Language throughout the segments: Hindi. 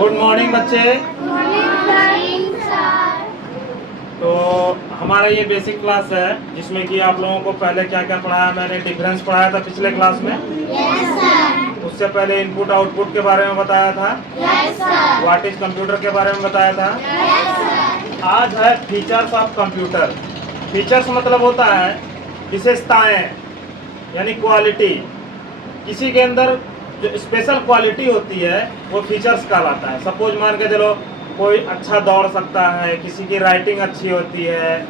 गुड मॉर्निंग बच्चे। तो हमारा ये बेसिक क्लास है जिसमें कि आप लोगों को पहले क्या क्या पढ़ाया, मैंने डिफरेंस पढ़ाया था पिछले क्लास में। उससे पहले इनपुट आउटपुट के बारे में बताया था। व्हाट इज कंप्यूटर के बारे में बताया था। आज है फीचर्स ऑफ कंप्यूटर। फीचर्स मतलब होता है विशेषताएं, यानी क्वालिटी। किसी के अंदर जो स्पेशल क्वालिटी होती है वो फीचर्स कहलाता है। सपोज मान के चलो कोई अच्छा दौड़ सकता है, किसी की राइटिंग अच्छी होती है,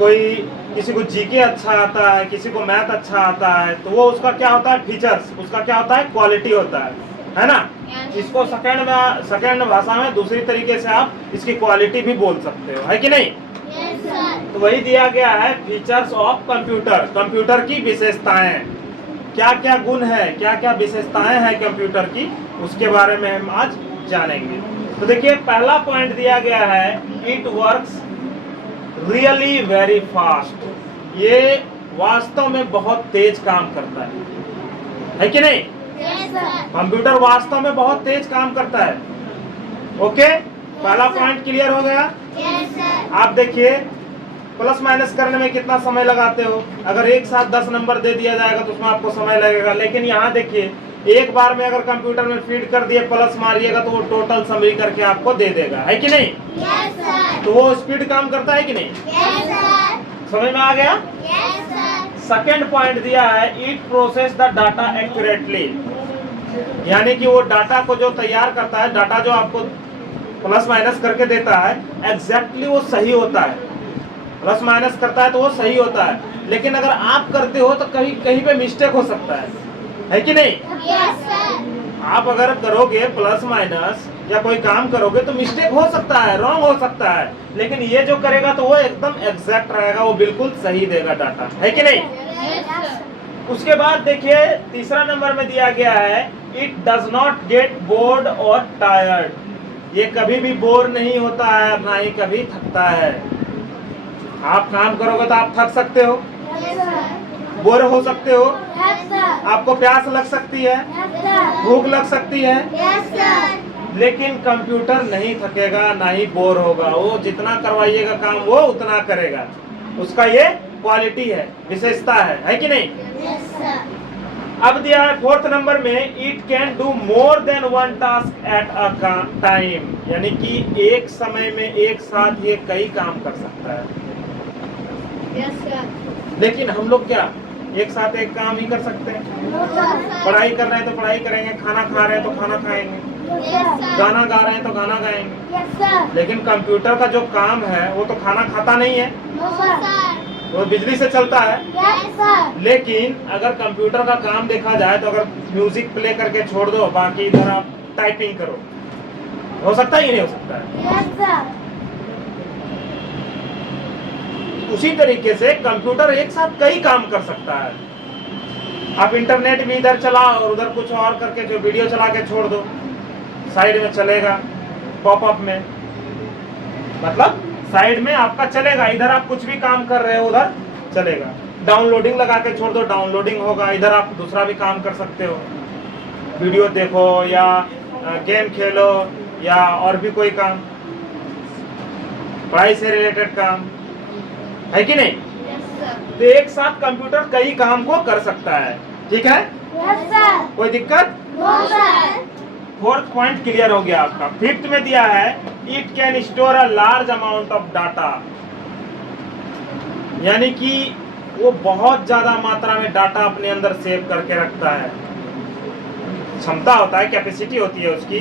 किसी को जीके अच्छा आता है, किसी को मैथ अच्छा आता है, तो वो उसका क्या होता है, फीचर्स। उसका क्या होता है, क्वालिटी होता है ना। इसको सेकंड भाषा में दूसरी तरीके से आप इसकी क्वालिटी भी बोल सकते हो, है कि नहीं। तो वही दिया गया है फीचर्स ऑफ कंप्यूटर। कंप्यूटर की विशेषताएं, क्या क्या गुण है, क्या क्या विशेषताएं हैं कंप्यूटर की, उसके बारे में हम आज जानेंगे। तो देखिए पहला पॉइंट दिया गया है, it works really very fast. ये वास्तव में बहुत तेज काम करता है कि नहीं। कंप्यूटर वास्तव में बहुत तेज काम करता है। ओके, पहला पॉइंट क्लियर हो गया। आप देखिए प्लस माइनस करने में कितना समय लगाते हो। अगर एक साथ 10 नंबर दे दिया जाएगा तो उसमें आपको समय लगेगा, लेकिन यहाँ देखिए एक बार में अगर कंप्यूटर में फीड कर दिए, प्लस मारिएगा तो वो टोटल समरी करके आपको दे देगा, है कि नहीं। तो वो स्पीड काम करता है कि नहीं। समझ में आ गया। सेकेंड पॉइंट दिया है, it process the data accurately. यानी कि वो डाटा को जो तैयार करता है, डाटा जो आपको प्लस माइनस करके देता है, एग्जैक्टली वो सही होता है। प्लस माइनस करता है तो वो सही होता है, लेकिन अगर आप करते हो तो कहीं पे मिस्टेक हो सकता है कि नहीं। आप अगर करोगे प्लस माइनस या कोई काम करोगे तो मिस्टेक हो सकता है, रॉन्ग हो सकता है, लेकिन ये जो करेगा तो वो एकदम एग्जैक्ट रहेगा, वो बिल्कुल सही देगा डाटा, है कि नहीं। उसके बाद देखिए तीसरा नंबर में दिया गया है, it does not get bored और टायर्ड। ये कभी भी बोर नहीं होता है, ना ही कभी थकता है। आप काम करोगे तो आप थक सकते हो, बोर हो सकते हो, आपको प्यास लग सकती है, भूख लग सकती है, लेकिन कंप्यूटर नहीं थकेगा, ना ही बोर होगा। वो जितना करवाइएगा काम वो उतना करेगा। उसका ये क्वालिटी है, विशेषता है कि नहीं। अब दिया है फोर्थ नंबर में, it can do more than one task at a time. यानी कि एक समय में एक साथ ये कई काम कर सकता है। लेकिन हम लोग क्या एक साथ एक काम ही कर सकते हैं। पढ़ाई कर रहे हैं तो पढ़ाई करेंगे, खाना खा रहे हैं तो खाना खाएंगे, गाना गा रहे हैं तो गाना गाएंगे। लेकिन कंप्यूटर का जो काम है वो तो खाना खाता नहीं है, वो बिजली से चलता है। लेकिन अगर कंप्यूटर का काम देखा जाए तो अगर म्यूजिक प्ले करके छोड़ दो, बाकी इधर आप टाइपिंग करो, हो सकता है, ये नहीं हो सकता है। उसी तरीके से कंप्यूटर एक साथ कई काम कर सकता है। आप इंटरनेट भी इधर चला और उधर कुछ और करके जो वीडियो चला के छोड़ दो, साइड में चलेगा, पॉपअप में, मतलब साइड में आपका चलेगा। इधर आप कुछ भी काम कर रहे हो उधर चलेगा। डाउनलोडिंग लगा के छोड़ दो, डाउनलोडिंग होगा, इधर आप दूसरा भी काम कर सकते हो, वीडियो देखो या गेम खेलो या और भी कोई काम, पढ़ाई से रिलेटेड काम, है कि नहीं। तो एक साथ कंप्यूटर कई काम को कर सकता है, ठीक है। कोई दिक्कत। फोर्थ पॉइंट क्लियर हो गया आपका। फिफ्थ में दिया है, it can store a large amount of data. यानी कि वो बहुत ज्यादा मात्रा में डाटा अपने अंदर सेव करके रखता है। क्षमता होता है, कैपेसिटी होती है उसकी।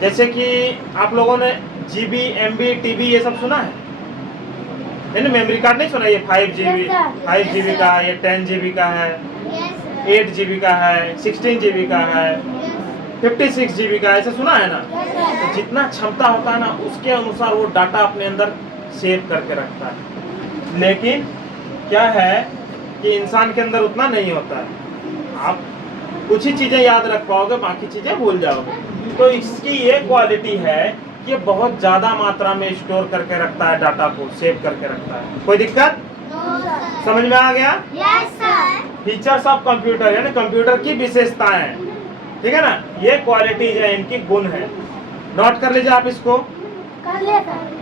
जैसे कि आप लोगों ने जीबी, एमबी, टीबी ये सब सुना है, मेमोरी कार्ड नहीं सुना। ये 5 जीबी का है, ये 10 जीबी का है, 8 जीबी का है, 16 जीबी का है, 56 जीबी का, ऐसे सुना है ना। तो जितना क्षमता होता है ना उसके अनुसार वो डाटा अपने अंदर सेव करके रखता है। लेकिन क्या है कि इंसान के अंदर उतना नहीं होता है। आप कुछ ही चीजें याद रख पाओगे, बाकी चीजें भूल जाओगे। तो इसकी ये क्वालिटी है, ये बहुत ज्यादा मात्रा में स्टोर करके रखता है, डाटा को सेव करके रखता है। कोई दिक्कत। समझ में आ गया। फीचर्स ऑफ कंप्यूटर यानी कंप्यूटर की विशेषताएं, ठीक है ना। ये क्वालिटीज है, इनकी गुण है। नोट कर लीजिए आप इसको। कर लिया सर।